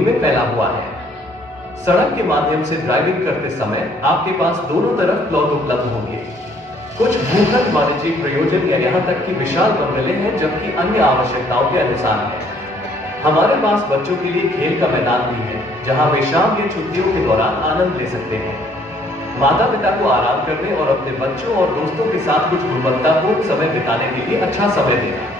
में फैला हुआ है। सड़क के माध्यम से ड्राइविंग करते समय आपके पास दोनों तरफ प्लॉट उपलब्ध होंगे। कुछ भूखंड वाणिज्यिक प्रयोजन या यहाँ तक कि विशाल बंगले हैं, जबकि अन्य आवश्यकताओं के अनुसार है। हमारे पास बच्चों के लिए खेल का मैदान भी है, जहां वे शाम या छुट्टियों के दौरान आनंद ले सकते हैं। माता पिता को आराम करने और अपने बच्चों और दोस्तों के साथ कुछ गुणवत्तापूर्ण समय बिताने के लिए अच्छा समय देना।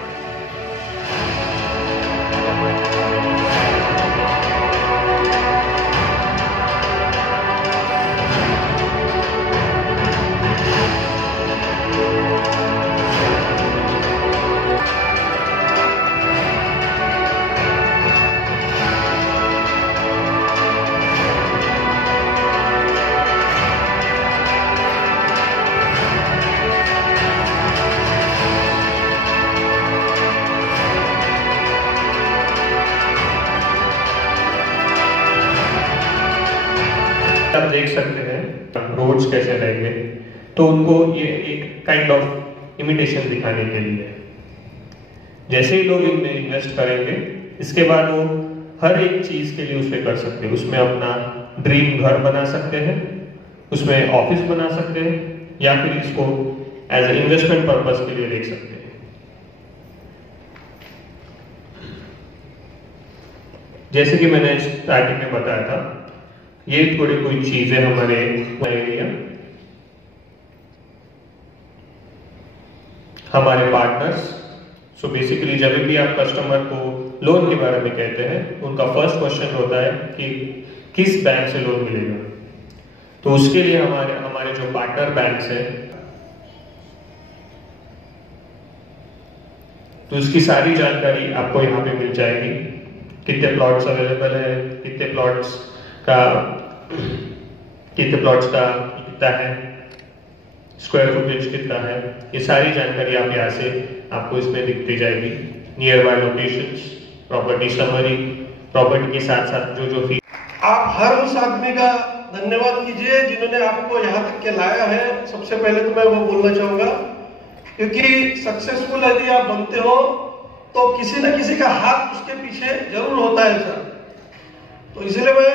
आप देख सकते हैं रोड्स कैसे रहेंगे, तो उनको ये एक काइंड ऑफ इमिटेशन दिखाने के लिए जैसे ही लोग इनमें इन्वेस्ट करेंगे, इसके बाद वो हर एक चीज के लिए उसमें कर सकते हैं। उसमें अपना ड्रीम घर बना सकते हैं, उसमें ऑफिस बना सकते हैं, या फिर इसको एज ए इन्वेस्टमेंट पर्पस के लिए देख सकते हैं। जैसे कि मैंने स्टार्टिंग में बताया था, ये थोड़ी कोई चीजें हमारे एरिया, हमारे पार्टनर्स। सो बेसिकली जब भी आप कस्टमर को लोन के बारे में कहते हैं, उनका फर्स्ट क्वेश्चन होता है कि किस बैंक से लोन मिलेगा। तो उसके लिए हमारे जो पार्टनर बैंक्स हैं, तो उसकी सारी जानकारी आपको यहाँ पे मिल जाएगी। कितने प्लॉट्स अवेलेबल है, कितने प्लॉट्स का कितना है, स्क्वायर फुटेज कितना है, ये सारी जानकारी आप यहाँ से आपको इसमें दिखती जाएगी। Near by locations, property summary, property के साथ साथ जो फी। आप हर उस आदमी का धन्यवाद कीजिए जिन्होंने आपको यहाँ तक के लाया है। सबसे पहले तो मैं वो बोलना चाहूंगा, क्योंकि सक्सेसफुल यदि आप बनते हो तो किसी न किसी का हाथ उसके पीछे जरूर होता है सर। तो इसलिए मैं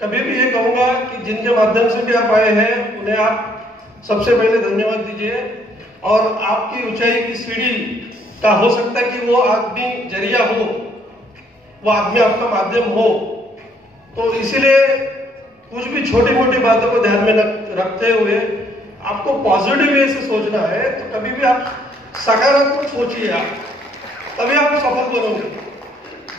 कभी भी ये कहूंगा कि जिनके माध्यम से भी आप आए हैं, उन्हें आप सबसे पहले धन्यवाद दीजिए। और आपकी ऊंचाई की सीढ़ी का हो सकता है कि वो आदमी जरिया हो, वो आदमी आपका माध्यम हो। तो इसीलिए कुछ भी छोटी मोटी बातों को ध्यान में रखते हुए आपको पॉजिटिव वे से सोचना है। तो कभी भी आप सकारात्मक सोचिए, आप तभी आप सफल बनोगे।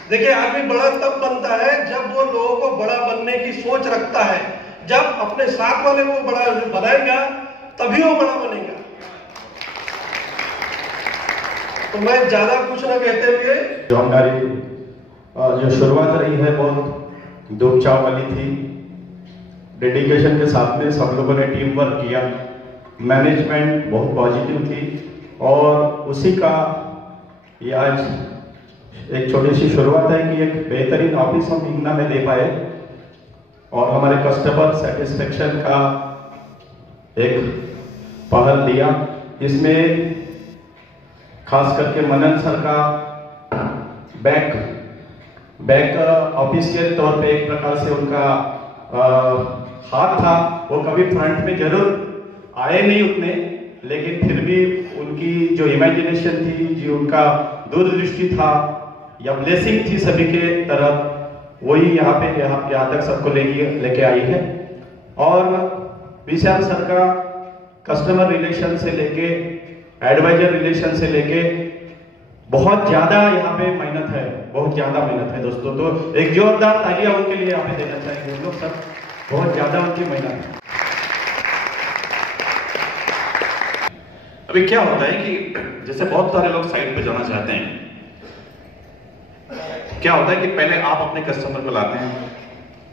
देखिए, आदमी बड़ा तब बनता है जब वो लोगों को बड़ा बनने की सोच रखता है। जब अपने साथ वाले को बड़ा बनाएगा, तभी वो बड़ा बनेगा। तो मैं ज्यादा कुछ ना कहते हुए, जो हमारी जो शुरुआत रही है बहुत धूप-छाव वाली थी। डेडिकेशन के साथ में सब लोगों ने टीम वर्क किया, मैनेजमेंट बहुत पॉजिटिव थी, और उसी का ये आज एक छोटी सी शुरुआत है कि एक बेहतरीन ऑफिस हम हिंगना में दे पाए, और हमारे कस्टमर सेटिस्फेक्शन का एक पहल लिया। इसमें खास करके मनन सर का बैंक ऑफिस के तौर पे एक प्रकार से उनका हाथ था। वो कभी फ्रंट में जरूर आए नहीं उतने, लेकिन फिर भी उनकी जो इमेजिनेशन थी, जो उनका दूरदृष्टि था या ब्लेसिंग थी सभी के तरफ, वही यहाँ तक सबको लेके आई है। और विशाल सर का कस्टमर रिलेशन से लेके एडवाइजर रिलेशन से लेके बहुत ज्यादा यहाँ पे मेहनत है, बहुत ज्यादा मेहनत है दोस्तों। तो एक जोरदार तालियां उनके लिए यहाँ पे देना चाहेंगे हम लोग सब, बहुत ज्यादा उनकी मेहनत है। अभी क्या होता है कि जैसे बहुत सारे लोग साइट पे जाना चाहते हैं, क्या होता है कि पहले आप अपने कस्टमर को लाते हैं,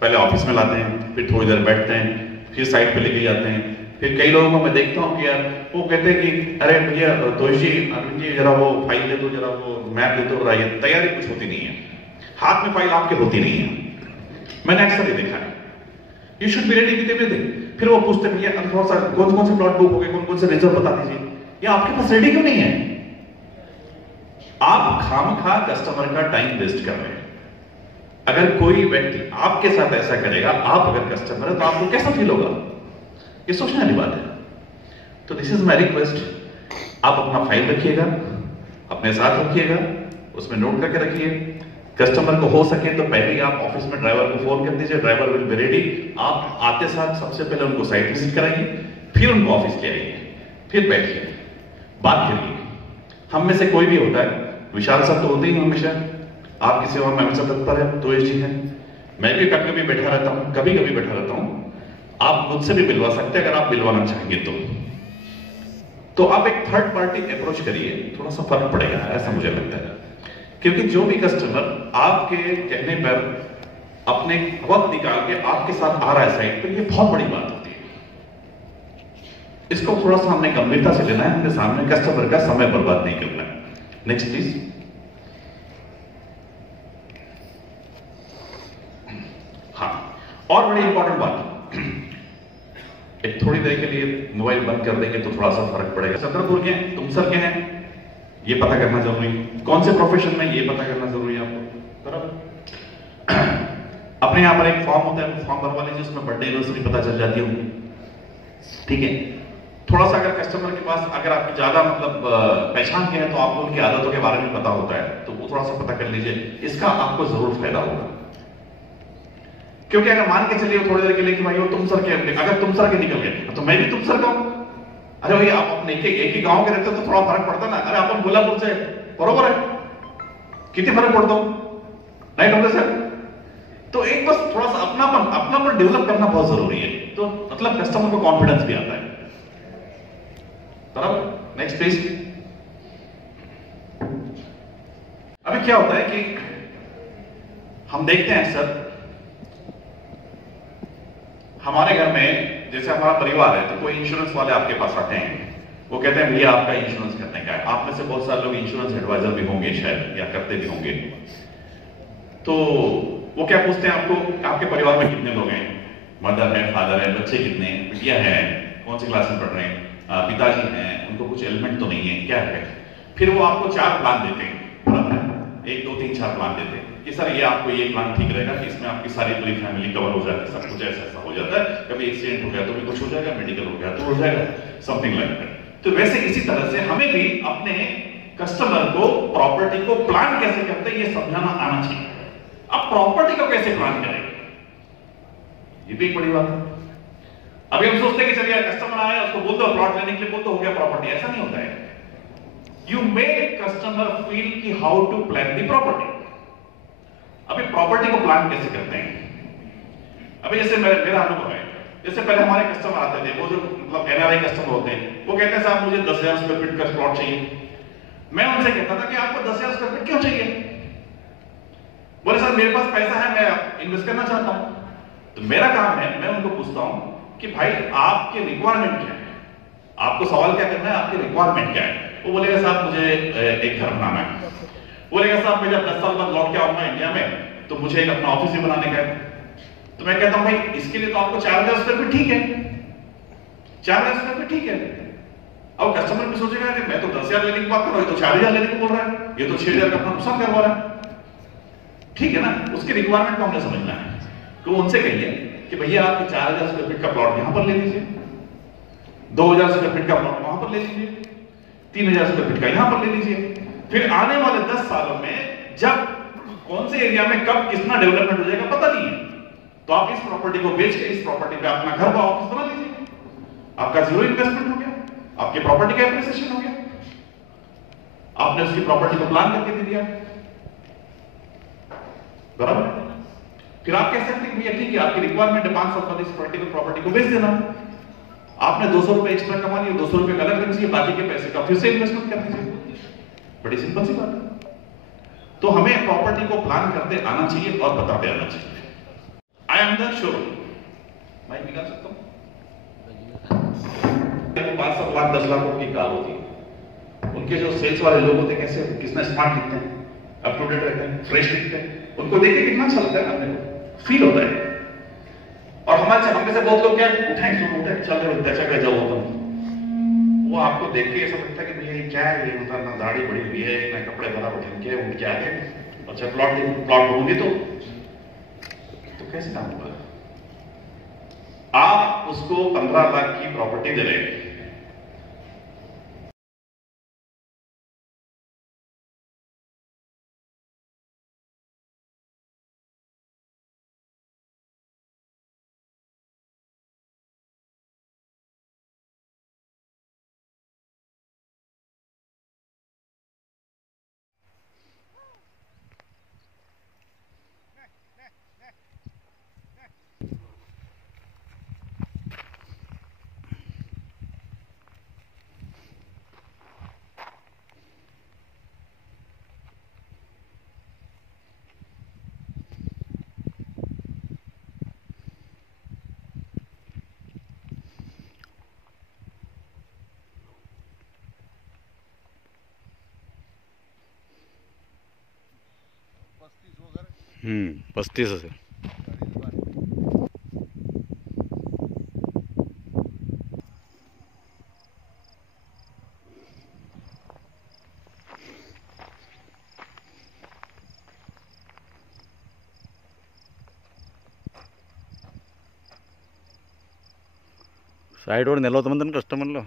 पहले ऑफिस में लाते हैं, फिर थोड़ी देर बैठते हैं, फिर साइट पे लेके जाते हैं। फिर कई लोगों को मैं देखता हूँ कि यार वो कहते हैं कि अरे भैया दोष जी, अरविंद जी जरा वो फाइल दे दो, जरा वो मैप दे दो, बताइए। तैयारी कुछ होती नहीं है, हाथ में फाइल आपके होती नहीं है। मैंने अक्सर ये देखा है। You should be ready with everything. फिर वो पूछते भैया थोड़ा सा कौन से प्लॉट बुक हो गए, कौन से रिजर्व बता दीजिए। ये आपके पास रेडी क्यों नहीं है? आप खामखा कस्टमर का टाइम वेस्ट कर रहे हैं। अगर कोई व्यक्ति आपके साथ ऐसा करेगा, आप अगर कस्टमर है तो आपको कैसा फील होगा? ये सोचने वाली बात है। तो दिस इज माई रिक्वेस्ट, आप अपना फाइल रखिएगा, अपने साथ रखिएगा, उसमें नोट करके रखिए। कस्टमर को हो सके तो पहले ही आप ऑफिस में ड्राइवर को फोन कर दीजिए, ड्राइवर विल बी रेडी। आप आते साथ सबसे पहले उनको साइट विजिट कराइए, फिर उनको ऑफिस ले आइए, फिर बैठिए, बात करिए। हम में से कोई भी होता है, विशाल साहब तो होते ही हमेशा आपकी सेवा में हमेशा तत्पर है, तो जी है, मैं भी कभी कभी बैठा रहता हूं, कभी कभी बैठा रहता हूं। आप मुझसे भी मिलवा सकते हैं अगर आप मिलवाना चाहेंगे तो आप एक थर्ड पार्टी अप्रोच करिए, थोड़ा सा फर्क पड़ेगा, ऐसा मुझे लगता है। क्योंकि जो भी कस्टमर आपके कहने पर अपने वक्त निकाल के आपके साथ आ रहा है साइट पे, ये बहुत बड़ी बात होती है। इसको थोड़ा सा हमने गंभीरता से लेना है, हमने सामने कस्टमर का समय बर्बाद नहीं करना है। Next please. हाँ, और बड़ी इंपॉर्टेंट बात, एक थोड़ी देर के लिए मोबाइल बंद कर देंगे तो थोड़ा सा फर्क पड़ेगा। चंद्रपुर के तुम सर के हैं, ये पता करना जरूरी है। कौन से प्रोफेशन में, ये पता करना जरूरी है आपको। बराबर। अपने यहाँ पर एक फॉर्म होता है, फॉर्म भरवा लीजिए, उसमें बर्थडे एनिवर्सरी पता चल जाती होगी, ठीक है। थोड़ा सा अगर कस्टमर के पास अगर आपकी ज्यादा मतलब पहचान के हैं तो आपको उनकी आदतों के बारे में पता होता है, तो वो थोड़ा सा पता कर लीजिए, इसका आपको जरूर फायदा होगा। क्योंकि अगर मान के चलिए थोड़ी देर के लिए कि भाई वो तुम सर के, अगर तुम सर के निकल गए तो मैं भी तुम सर का हूं। अरे भाई आप अपने एक ही गांव के रहते तो थोड़ा फर्क पड़ता ना। अरे अपन गोलापुर से, बरोबर है, कितनी फर्क पड़ता हूं, राइट होंगे सर। तो एक बस थोड़ा सा अपनापन डेवलप करना बहुत जरूरी है, तो मतलब कस्टमर को कॉन्फिडेंस भी आता है। बराबर। Next please. अभी क्या होता है कि हम देखते हैं सर, हमारे घर में जैसे हमारा परिवार है तो कोई इंश्योरेंस वाले आपके पास आते हैं, वो कहते हैं भैया आपका इंश्योरेंस करने का है। आप में से बहुत सारे लोग इंश्योरेंस एडवाइजर भी होंगे शायद, या करते भी होंगे। तो वो क्या पूछते हैं आपको, आपके परिवार में कितने लोग हैं, मदर है, फादर है, बच्चे कितने हैं, बिटिया है, कौन सी क्लास में पढ़ रहे हैं, पिताजी हैं, उनको कुछ एलिमेंट तो नहीं है, क्या है। फिर वो आपको 4 प्लान देते हैं, बराबर है, 1 2 3 4 प्लान देते हैं कि सर ये आपको ये प्लान ठीक रहेगा कि इसमें आपकी सारी पूरी फैमिली कवर हो जाती है, सब कुछ ऐसा हो जाता है, कभी एक्सीडेंट हो गया तो भी कुछ हो जाएगा, मेडिकल हो गया तो हो जाएगा, समथिंग लाइक दैट। तो वैसे इसी तरह से हमें भी अपने कस्टमर को प्रॉपर्टी को प्लान कैसे करते हैं ये समझाना आना चाहिए। अब प्रॉपर्टी को कैसे प्लान करेंगे, ये भी एक बड़ी बात है। अभी हम सोचते हैं कि चलिए कस्टमर आया उसको बोल दो प्लॉट लेने के लिए, बोल दो हो गया प्रॉपर्टी, ऐसा नहीं होता है। यू मेक कस्टमर फील कि how to plan the property. अभी प्रॉपर्टी को प्लान कैसे करते हैं, अभी जैसे मेरा अनुभव है, जैसे पहले हमारे कस्टमर आते थे, वो जो मतलब एनआरआई कस्टमर होते हैं, वो कहते हैं साहब मुझे 10,000 स्क्वायर फीट का प्लॉट चाहिए। मैं उनसे कहता था कि आपको 10,000 स्क्वायर फीट क्यों चाहिए? बोले सर मेरे पास पैसा है, मैं इन्वेस्ट करना चाहता हूं। तो मेरा काम है, मैं उनको पूछता हूं कि भाई आपके रिक्वायरमेंट क्या है, आपको सवाल क्या करना है, आपके रिक्वायरमेंट क्या है। वो बोलेगा साहब मुझे एक घर बनाना है, बोलेगा साहब मैं जब 10 साल बाद लौट के आऊंगा इंडिया में तो मुझे एक अपना ऑफिस भी बनाने का है। तो मैं कहता हूं भाई इसके लिए तो आपको 4,000 स्क्वायर फीट ठीक है, 4,000 स्क्वायर फीट ठीक है। अब कस्टमर भी सोचेगा कि मैं तो 10,000 लेने की बात कर रहा हूं, तो 4,000 लेने को बोल रहा है, ये तो 6,000 का अपना नुकसान करवा रहा है, ठीक है ना। उसके रिक्वायरमेंट को हमने समझना है। तो उनसे कहिए कि भैया आपके 4,000 स्क्वायर फीट का प्लॉट यहां पर ले लीजिए, 2,000 स्क्वायर फीट का प्लॉट वहां पर ले लीजिए, 3,000 स्क्वायर फीट का यहां पर ले लीजिए। फिर आने वाले 10 सालों में जब कौन से एरिया में कब कितना डेवलपमेंट हो जाएगा पता नहीं है, तो आप इस प्रॉपर्टी को बेच के इस प्रॉपर्टी पे अपना घर का ऑफिस बना लीजिए, आपका जीरो इन्वेस्टमेंट हो गया, आपकी प्रॉपर्टी का एप्रिसिएशन हो गया, आपने उसकी प्रॉपर्टी को प्लान करके दे दिया, बराबर। फिर आप कह सकते हैं भैया ठीक है आपकी रिक्वायरमेंट है 5 साल बाद इस पर्टिकुलर प्रॉपर्टी को बेच देना, आपने 200 रुपए एक्स्ट्रा कमा लिए, 200 रुपए अलग रख दीजिए, बाकी के पैसे का फिर से इन्वेस्टमेंट कर दीजिए, बड़ी सिंपल सी बात है। तो हमें प्रॉपर्टी को प्लान करते आना चाहिए और बताते आना चाहिए। आई एम द श्योर, मैं निकाल सकता हूं 5 लाख 10 लाख की कार होती है, उनके जो सेल्स वाले लोग होते हैं कैसे कितना स्मार्ट दिखते हैं, अप टू डेट रहते हैं, फ्रेश दिखते हैं, उनको देख के कितना अच्छा लगता है, अपने को फील होता है। और हमारे हम में से बहुत लोग क्या उठाएं सुबह उठे चल रहे होते अच्छा जाओ होता, वो आपको देख के ऐसा लगता है कि भैया क्या है ये, मतलब ना दाढ़ी बड़ी हुई है, ना कपड़े बराबर ढंग के उनके आगे, अच्छा प्लॉट ढूंढेंगे तो साथ हुआ। आप उसको 15 लाख की प्रॉपर्टी दे रहे हैं, हम्म, 35,000। సైడ్ కూడా నిలవుతామందని కస్టమర్లు